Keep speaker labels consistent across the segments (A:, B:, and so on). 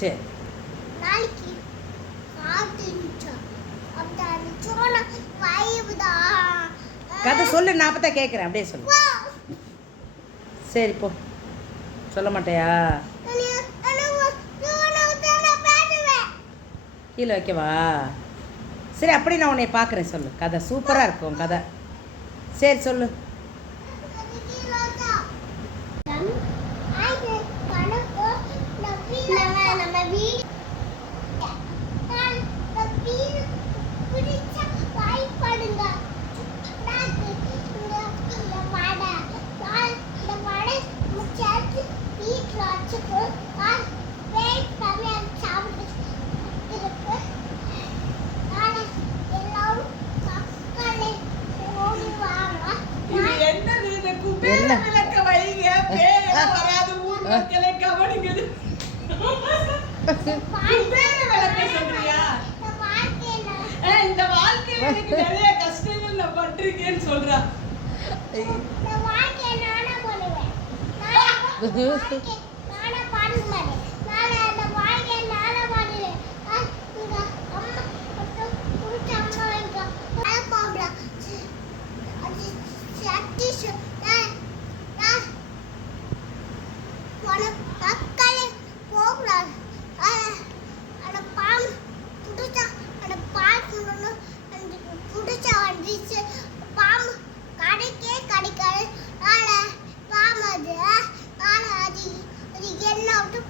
A: சரி. கதை சொல்லு நான் அப்போ தான் கேட்குறேன் அப்படியே சொல்லு. சரி போ. சொல்ல மாட்டேயா? கீழே வைக்கவா சரி அப்படி நான் உன்னை பார்க்குறேன் சொல்லு. கதை சூப்பராக இருக்கும் கதை. சரி சொல்லு.
B: இந்த வாழ்க்கையில
C: நிறைய கஷ்டங்கள் நான் பட்டிருக்கேன்னு சொல்றா.
B: வாழ்க்கையை நானா பண்ணுவேன். நானா பாடுவேன்.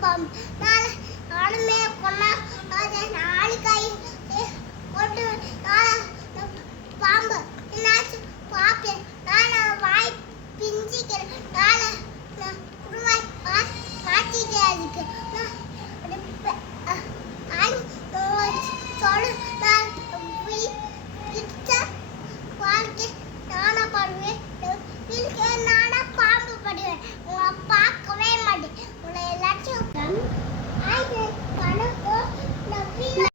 B: நானுமே கொண்டா நாளைக்காய் போட்டு பாம்பு.